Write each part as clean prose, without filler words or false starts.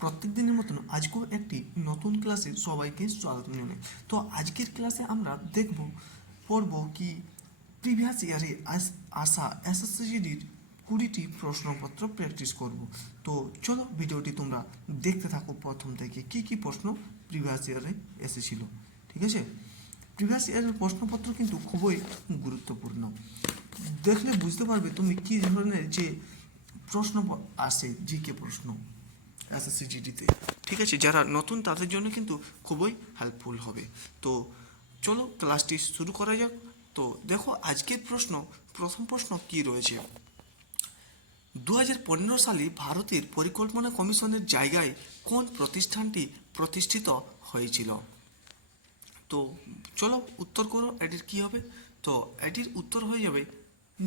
প্রত্যেক দিনের মতন আজকেও একটি নতুন ক্লাসে সবাইকে স্বাগত জানাই। তো আজকের ক্লাসে আমরা পড়ব কি প্রিভিয়াস ইয়ারে আসা এসএসসিজিডির 20টি প্রশ্নপত্র প্র্যাকটিস করব। তো চলো ভিডিওটি তোমরা দেখতে থাকো প্রথম থেকে কি কি প্রশ্ন প্রিভিয়াস ইয়ারে এসেছিল। ঠিক আছে, প্রিভিয়াস ইয়ারের প্রশ্নপত্র কিন্তু খুবই গুরুত্বপূর্ণ। দেখলে বুঝতে পারবে তুমি কি ধরনের যে প্রশ্ন আসে, জিকে প্রশ্ন এসএসসিজিডিতে। ঠিক আছে, যারা নতুন তাদের জন্য কিন্তু খুবই হেল্পফুল হবে। তো চলো ক্লাসটি শুরু করা যাক। তো দেখো আজকের প্রথম প্রশ্ন কি রয়েছে। 2015 সালে ভারতের পরিকল্পনা কমিশনের জায়গায় কোন প্রতিষ্ঠানটি প্রতিষ্ঠিত হয়েছিল? তো চলো উত্তর করো, এটির কি হবে? তো এটির উত্তর হয়ে যাবে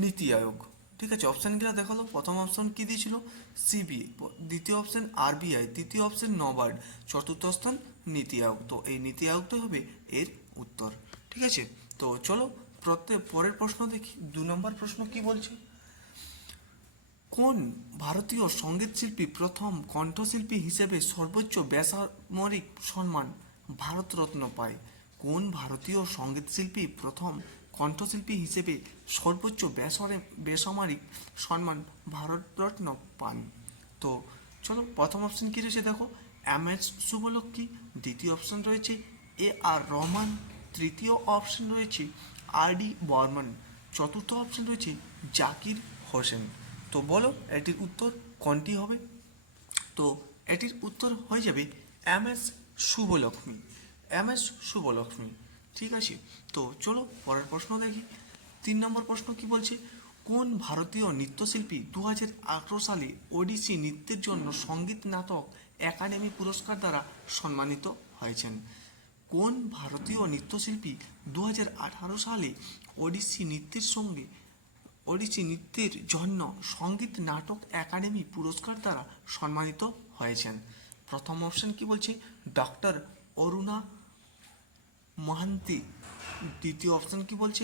নীতি আয়োগ। ঠিক আছে, অপশানগুলো দেখালো। প্রথম অপশন কি দিয়েছিল? সিবিআই, দ্বিতীয় অপশন আরবিআই, তৃতীয় অপশন নবার্ড, চতুর্থ স্থান নীতি আয়োগ। তো এই নীতি আয়োগটা হবে এর উত্তর। ঠিক আছে, তো চলো পরের প্রশ্ন দেখি। 2 নম্বর প্রশ্ন কি বলছে? কোন ভারতীয় সঙ্গীতশিল্পী প্রথম কণ্ঠশিল্পী হিসেবে সর্বোচ্চ বেসামরিক সম্মান ভারতরত্ন পায়? কোন ভারতীয় সঙ্গীতশিল্পী প্রথম কণ্ঠশিল্পী হিসেবে সর্বোচ্চ বেসামরিক সম্মান ভারতরত্ন পান? তো চলো প্রথম অপশন কী রয়েছে দেখো, এম.এস. শুভলক্ষ্মী, দ্বিতীয় অপশন রয়েছে এ.আর. রহমান, তৃতীয় অপশন রয়েছে আর.ডি. বর্মন, চতুর্থ অপশন রয়েছে জাকির হোসেন। তো বলো এটির উত্তর কোনটি হবে? তো এটির উত্তর হয়ে যাবে এম.এস. শুভলক্ষ্মী, এম.এস. শুভলক্ষ্মী। ঠিক আছে, তো চলো পরের প্রশ্ন দেখি। 3 নম্বর প্রশ্ন কি বলছে? কোন ভারতীয় নৃত্যশিল্পী 2018 সালে ওডিসি নৃত্যের জন্য সঙ্গীত নাটক একাডেমি পুরস্কার দ্বারা সম্মানিত হয়েছেন? কোন ভারতীয় নৃত্যশিল্পী 2018 সালে ওডিসি নৃত্যের জন্য সঙ্গীত নাটক একাডেমি পুরস্কার দ্বারা সম্মানিত হয়েছেন? প্রথম অপশন কি বলছে? ডক্টর অরুণা মহান্তি, দ্বিতীয় অপশন কি বলছে?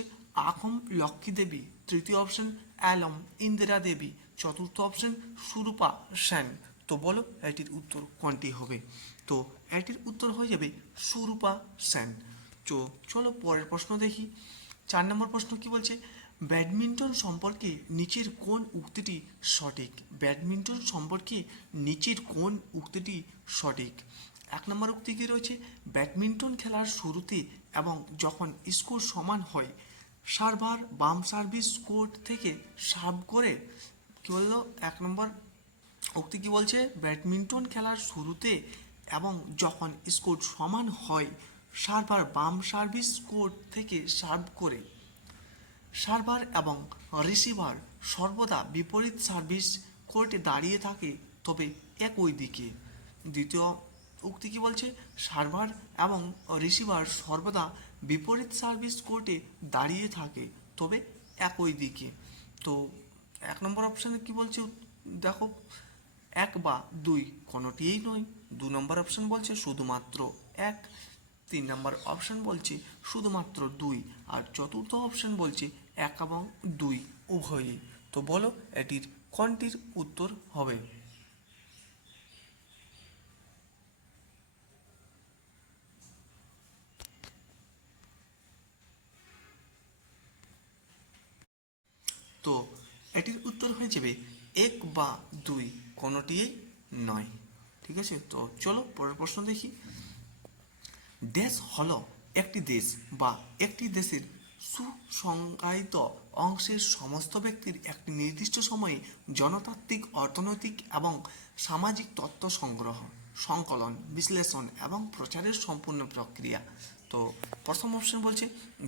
আখম লক্ষ্মী দেবী, তৃতীয় অপশন অ্যালম ইন্দিরা দেবী, চতুর্থ অপশন সুরূপা সেন। তো বলো এটির উত্তর কোনটি হবে? তো এটির উত্তর হয়ে যাবে সুরূপা সেন। তো চলো পরের প্রশ্ন দেখি। 4 নম্বর প্রশ্ন কি বলছে? ব্যাডমিন্টন সম্পর্কে নিচের কোন উক্তিটি সঠিক? ব্যাডমিন্টন সম্পর্কে নিচের কোন উক্তিটি সঠিক? 1 নম্বর উক্তি কি রয়েছে? ব্যাডমিন্টন খেলার শুরুতে এবং যখন স্কোর সমান হয় সার্ভার বাম সার্ভিস কোর্ট থেকে সার্ভ করে, কি বললো 1 নম্বর উক্তি কি বলছে? ব্যাডমিন্টন খেলার শুরুতে এবং যখন স্কোর সমান হয় সার্ভার বাম সার্ভিস কোর্ট থেকে সার্ভ করে সার্ভার এবং রিসিভার সর্বদা বিপরীত সার্ভিস কোর্টে দাঁড়িয়ে থাকে তবে একই দিকে। দ্বিতীয় উক্তি কি বলছে? সার্ভার এবং রিসিভার সর্বদা বিপরীত সার্ভিস কোর্টে দাঁড়িয়ে থাকে তবে একই দিকে। তো 1 নম্বর অপশানে কি বলছে দেখো, 1 বা 2 কোনোটিই নয়। 2 নম্বর অপশান বলছে শুধুমাত্র 1, 3 নম্বর অপশান বলছে শুধুমাত্র 2, আর চতুর্থ অপশান বলছে 1 এবং 2 উভয়ই। তো বলো এটির কোনটির উত্তর হবে? তো এটির উত্তর হয়ে যাবে 1 বা 2 কোনোটিই নয়। ঠিক আছে, তো চলো পরের প্রশ্ন দেখি। দেশ হলো একটি দেশ বা একটি দেশের সুসংজ্ঞায়িত অংশের সমস্ত ব্যক্তির একটি নির্দিষ্ট সময়ে জনতাত্ত্বিক, অর্থনৈতিক এবং সামাজিক তথ্য সংগ্রহ, সংকলন, বিশ্লেষণ এবং প্রচারের সম্পূর্ণ প্রক্রিয়া। তো প্রথম অপশন বলছে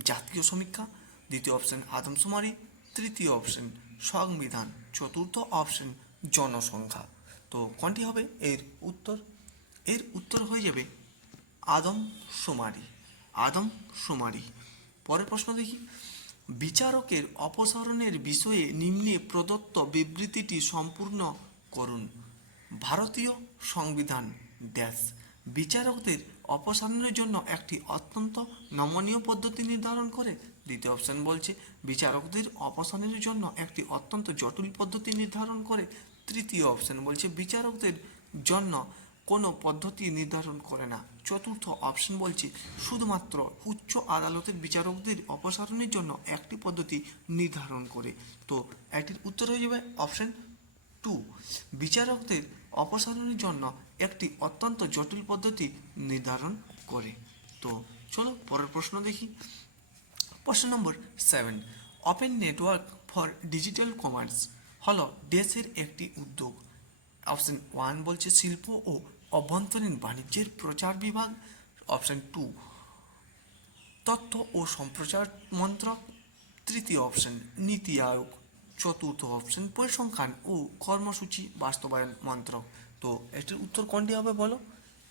জাতীয় সমীক্ষা, দ্বিতীয় অপশন আদমশুমারি, তৃতীয় অপশন সংবিধান, চতুর্থ অপশন জনসংখ্যা। তো কোনটি হবে এর উত্তর? এর উত্তর হয়ে যাবে আদমশুমারি, আদমশুমারি। পরের প্রশ্ন দেখি। বিচারকের অপসারণের বিষয়ে নিম্নে প্রদত্ত বিবৃতিটি সম্পূর্ণ করুন। ভারতীয় সংবিধান ড্যাশ বিচারকদের অপসারণের জন্য একটি অত্যন্ত নমনীয় পদ্ধতি নির্ধারণ করে। দ্বিতীয় অপশন বলছে বিচারকদের অপসারণের জন্য একটি অত্যন্ত জটিল পদ্ধতি নির্ধারণ করে। তৃতীয় অপশন বলছে বিচারকদের জন্য কোনো পদ্ধতি নির্ধারণ করে না। চতুর্থ অপশন বলছে শুধুমাত্র উচ্চ আদালতের বিচারকদের অপসারণের জন্য একটি পদ্ধতি নির্ধারণ করে। তো এটির উত্তর হয়ে যাবে অপশন 2, বিচারকদের অপসারণের জন্য একটি অত্যন্ত জটিল পদ্ধতি নির্ধারণ করে। তো চলো পরের প্রশ্ন দেখি। প্রশ্ন নম্বর 7, open network for digital commerce হলো দেশের একটি উদ্যোগ। অপশন 1 বলছে শিল্প ও অভ্যন্তরীণ বাণিজ্যের প্রচার বিভাগ। অপশন 2 তথ্য ও সম্প্রচার মন্ত্রক। তৃতীয় অপশন নীতি আয়োগ। চতুর্থ অপশন পরিসংখ্যান ও কর্মসূচি বাস্তবায়ন মন্ত্রক। তো এটির উত্তর কোনটি হবে বলো?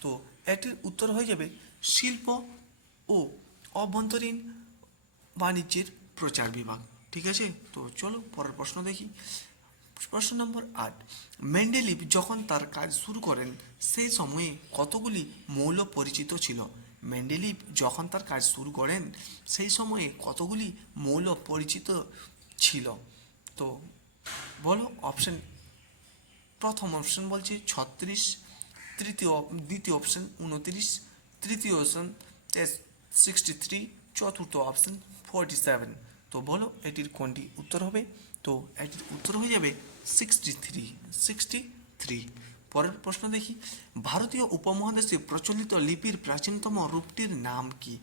তো এটির উত্তর হয়ে যাবে শিল্প ও অভ্যন্তরীণ বাণিজ্যের প্রচার বিভাগ। ঠিক আছে, তো চলো পরের প্রশ্ন দেখি। প্রশ্ন নম্বর 8, মেন্ডেলিভ যখন তার কাজ শুরু করেন সেই সময়ে কতগুলি মৌল পরিচিত ছিল? মেন্ডেলিভ যখন তার কাজ শুরু করেন সেই সময়ে কতগুলি মৌল পরিচিত ছিল? তো বলো অপশন। প্রথম অপশন বলছে 36, দ্বিতীয় অপশন 29, তৃতীয় অপশন 63, চতুর্থ অপশন 47। তো বলো এটির কোনটি উত্তর হবে? তো এটির উত্তর হয়ে যাবে 63। পরের প্রশ্ন দেখি। ভারতীয় উপমহাদেশে প্রচলিত লিপির প্রাচীনতম রূপটির নাম কি?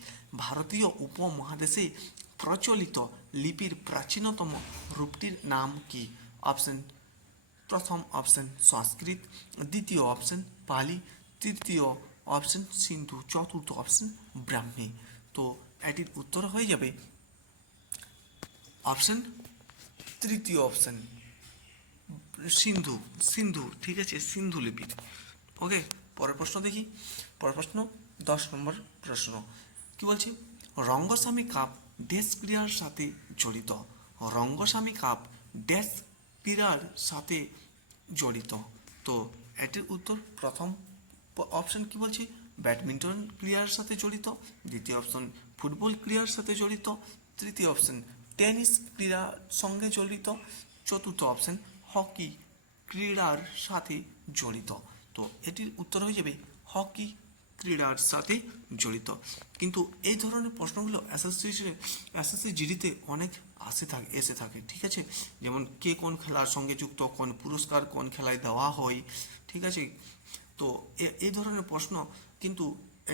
ভারতীয় উপমহাদেশে প্রচলিত লিপির প্রাচীনতম রূপটির নাম কি? অপশন। প্রথম অপশন সংস্কৃত, দ্বিতীয় অপশন পালি, তৃতীয় অপশন সিন্ধু, চতুর্থ অপশন ব্রাহ্মী। তো এটির উত্তর হয়ে যাবে অপশন তৃতীয় অপশন সিন্ধু। সিন্ধু, ঠিক আছে, সিন্ধু লিপির। ওকে, পরের প্রশ্ন দেখি। পরের প্রশ্ন 10 নম্বর প্রশ্ন কি বলছি? রঙ্গস্বামী কাপ ড্যাশ ক্রীড়ার সাথে জড়িত। রঙ্গস্বামী কাপ ড্যাশ ক্রীড়ার সাথে জড়িত। তো এটির উত্তর প্রথম অপশন কি বলছি? ব্যাডমিন্টন ক্রীড়ার সাথে জড়িত। দ্বিতীয় অপশন ফুটবল ক্রীড়ার সাথে জড়িত। তৃতীয় অপশন টেনিস ক্রীড়ার সঙ্গে জড়িত। চতুর্থ অপশন হকি ক্রীড়ার সাথে জড়িত। তো এটির উত্তর হয়ে যাবে হকি ক্রীড়ার সাথে জড়িত। কিন্তু এই ধরনের প্রশ্নগুলো এসএসসি জিডিতে অনেক এসে থাকে। ঠিক আছে, যেমন কে কোন খেলার সঙ্গে যুক্ত, কোন পুরস্কার কোন খেলায় দেওয়া হয়। ঠিক আছে, তো এই ধরনের প্রশ্ন কিন্তু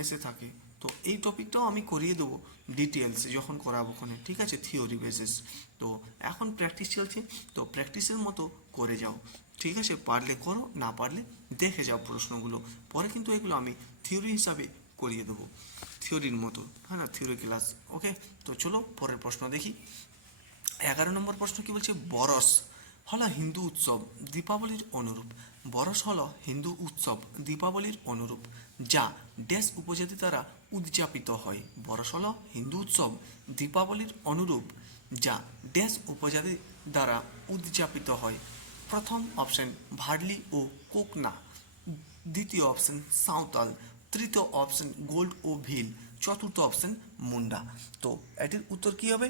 এসে থাকে। তো এই টপিকটাও আমি করিয়ে দেবো ডিটেলসে যখন করাবো ওখানে। ঠিক আছে, থিওরি বেসিস। তো এখন প্র্যাকটিস চলছে, তো প্র্যাকটিসের মতো করে যাও। ঠিক আছে, পারলে করো, না পারলে দেখে যাও প্রশ্নগুলো। পরে কিন্তু এগুলো আমি থিওরি হিসাবে করিয়ে দেবো, থিওরির মতো, হ্যাঁ না, থিওরি ক্লাস। ওকে, তো চলো পরের প্রশ্ন দেখি। 11 নম্বর প্রশ্ন কি বলছে? বরস হলো হিন্দু উৎসব দীপাবলির অনুরূপ। বরস হলো হিন্দু উৎসব দীপাবলির অনুরূপ যা ড্যাশ উপজাতি দ্বারা উদযাপিত হয়। বরস হলো হিন্দু উৎসব দীপাবলির অনুরূপ যা ড্যাশ উপজাতি দ্বারা উদযাপিত হয়। প্রথম অপশন ভার্লি ও কোকনা, দ্বিতীয় অপশন সাঁওতাল, তৃতীয় অপশন গোল্ড ও ভিল, চতুর্থ অপশন মুন্ডা। তো এটির উত্তর কি হবে?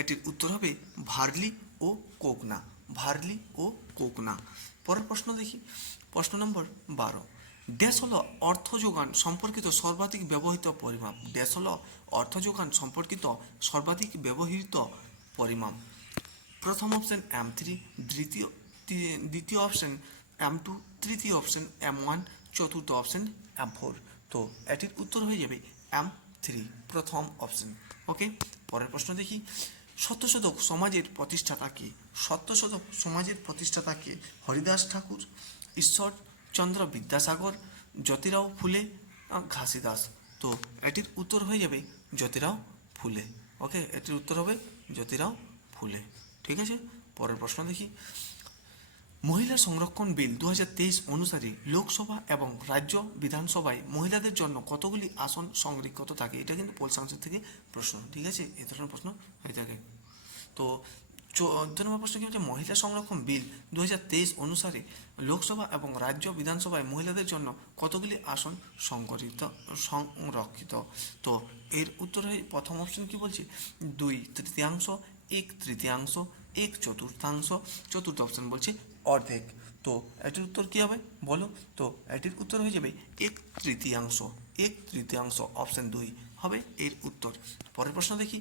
এটির উত্তর হবে ভার্লি ও কোকনা। ভার্লি ও কোকনা। পরের প্রশ্ন দেখি। প্রশ্ন নম্বর 12, ড্যাশ হলো অর্থ যোগান সম্পর্কিত সর্বাধিক ব্যবহৃত পরিমাপ। ড্যাশ হলো অর্থ যোগান সম্পর্কিত সর্বাধিক ব্যবহৃত পরিমাপ। প্রথম অপশন M3, দ্বিতীয় অপশন M2, তৃতীয় অপশন M1, চতুর্থ অপশন M4। তো এটির উত্তর হয়ে যাবে M3, প্রথম অপশন। ওকে, পরের প্রশ্ন দেখি। সত্যশোধক সমাজের প্রতিষ্ঠাতা কে? সত্যশোধক সমাজের প্রতিষ্ঠাতা কে? হরিদাস ঠাকুর, ঈশ্বরচন্দ্র বিদ্যাসাগর, জ্যোতিরাও ফুলে, ঘাসিদাস। তো এটির উত্তর হয়ে যাবে জ্যোতিরাও ফুলে। ওকে, এটির উত্তর হবে জ্যোতিরাও ফুলে। ঠিক আছে, পরের প্রশ্ন দেখি। মহিলা সংরক্ষণ বিল 2023 অনুসারে লোকসভা এবং রাজ্য বিধানসভায় মহিলাদের জন্য কতগুলি আসন সংরক্ষিত থাকে? এটা কিন্তু পোল সায়েন্স থেকে প্রশ্ন। ঠিক আছে, এই ধরনের প্রশ্ন হয়ে থাকে। তো 14 নম্বর প্রশ্ন কি হচ্ছে? মহিলা সংরক্ষণ বিল 2023 অনুসারে লোকসভা এবং রাজ্য বিধানসভায় মহিলাদের জন্য কতগুলি আসন সংরক্ষিত? তো এর উত্তর হয় প্রথম অপশন কি বলছে? 2/3, 1/3, 1/4, চতুর্থ অপশন বলছে অর্ধেক। তো এটির উত্তর কী হবে বলো? তো এটির উত্তর হয়ে যাবে 1/3। 1/3 অপশন 2 হবে এর উত্তর। পরের প্রশ্ন দেখি,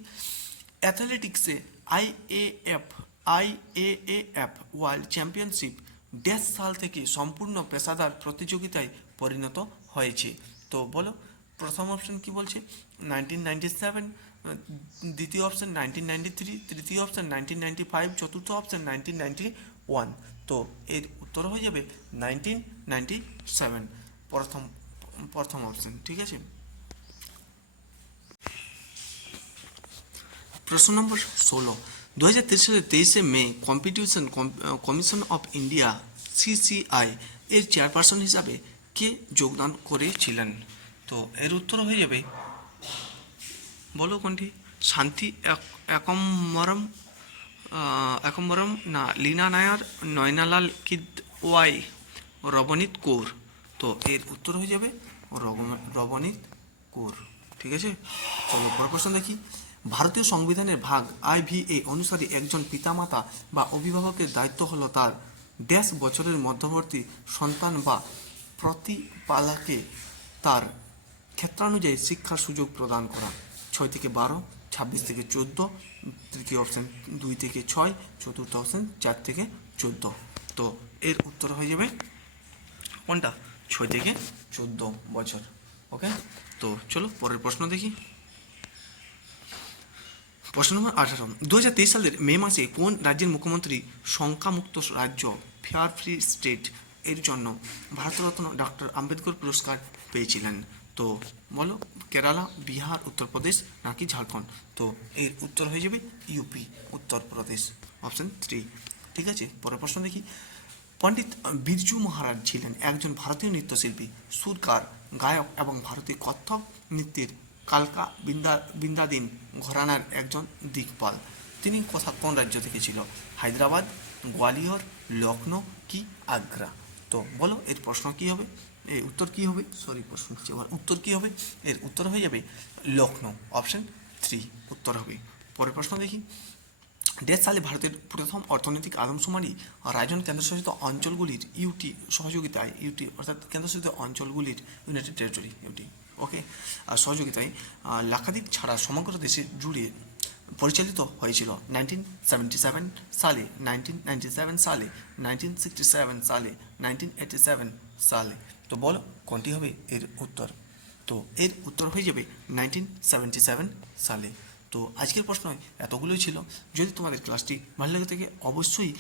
অ্যাথলেটিক্সে আইএএএফ ওয়ার্ল্ড চ্যাম্পিয়নশিপ ড্যাশ সাল থেকে সম্পূর্ণ পেশাদার প্রতিযোগিতায় পরিণত হয়েছে? তো বলো, প্রথম অপশন কি বলছে 1997, দ্বিতীয় অপশন 1993, তৃতীয় অপশন 1995, চতুর্থ অপশন 1991। তো এর উত্তর হয়ে যাবে 1997, প্রথম অপশন। ঠিক আছে। প্রশ্ন নম্বর 16, 2023 সালের 23শে মে competition commission of India CCI এর চেয়ারপারসন হিসাবে কে যোগদান করেছিলেন? তো এর উত্তর হয়ে যাবে, বলো কোনটি? শান্তি একম্বরম না লীনা নায়ার, নয়নালাল কিদওয়াই, রবনীত কৌর। তো এর উত্তর হয়ে যাবে রবনীত কৌর। ঠিক আছে। চলো পরের প্রশ্ন দেখি, ভারতীয় সংবিধানের ভাগ IVA অনুসারে একজন পিতামাতা বা অভিভাবকের দায়িত্ব হলো তার ড্যাশ বছরের মধ্যবর্তী সন্তান বা প্রতিপালকে তার ক্ষেত্রানুযায়ী শিক্ষার সুযোগ প্রদান করা। 6 থেকে 12, 26 থেকে 14, তৃতীয় অপশন 2 থেকে 6, চতুর্থ অপশন 4 থেকে 14। তো এর উত্তর হয়ে যাবে কোনটা? 6 থেকে 14 বছর। ওকে। তো চলো পরের প্রশ্ন দেখি। প্রশ্ন নম্বর 18, 2023 সালের মে মাসে কোন রাজ্যের মুখ্যমন্ত্রী শঙ্কামুক্ত রাজ্য ফেয়ার ফ্রি স্টেট এর জন্য ভারতরত্ন ডক্টর আম্বেদকর পুরস্কার পেয়েছিলেন? তো বলো, কেরালা, বিহার, উত্তরপ্রদেশ নাকি ঝাড়খণ্ড? তো এর উত্তর হয়ে যাবে ইউপি, উত্তরপ্রদেশ, অপশন 3। ঠিক আছে। পরের প্রশ্ন দেখি, পণ্ডিত বিরজু মহারাজ ছিলেন একজন ভারতীয় নৃত্যশিল্পী, সুরকার, গায়ক এবং ভারতীয় কত্থক নৃত্যের কালকা বিন্দাদিন ঘরানার একজন দিকপাল। তিনি কোন রাজ্য থেকে ছিল? হায়দ্রাবাদ, গোয়ালিয়র, লখনৌ কি আগ্রা? তো বলো এর প্রশ্ন কী হবে? এর উত্তর কী হবে? উত্তর কী হবে? এর উত্তর হয়ে যাবে লখনৌ, অপশন 3 উত্তর হবে। পরের প্রশ্ন দেখি, দেশ সালে ভারতের প্রথম অর্থনৈতিক আদমশুমারি রাজন কেন্দ্রশাসিত অঞ্চলগুলির সহযোগিতায় অর্থাৎ কেন্দ্রশাসিত অঞ্চলগুলির ইউনাইটেড টেরিটরি ওকে সহযোগিতায় লাক্ষাদ্বীপ ছাড়া সমগ্র দেশে জুড়ে পরিচালিত হয়েছিল 1977 সালে, 1997 সালে, 1967 সালে, 1987 সালে। তো বলো কোনটি হবে এর উত্তর? তো এর উত্তর হয়ে যাবে 1977 সালে। তো আজকের প্রশ্ন এতগুলোই ছিল। যদি তোমাদের ক্লাসটি ভালো লাগে থাকে অবশ্যই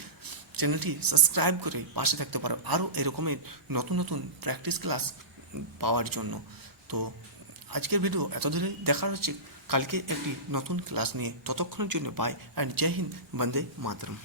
চ্যানেলটি সাবস্ক্রাইব করে পাশে থাকতে পারো আরও এরকমের নতুন নতুন প্র্যাকটিস ক্লাস পাওয়ার জন্য। তো আজকের ভিডিও এত দূরে, দেখা হচ্ছে কালকে একটি নতুন ক্লাস নিয়ে। ততক্ষণের জন্য বাই অ্যান্ড জয় হিন্দ, বন্দে মাতরম।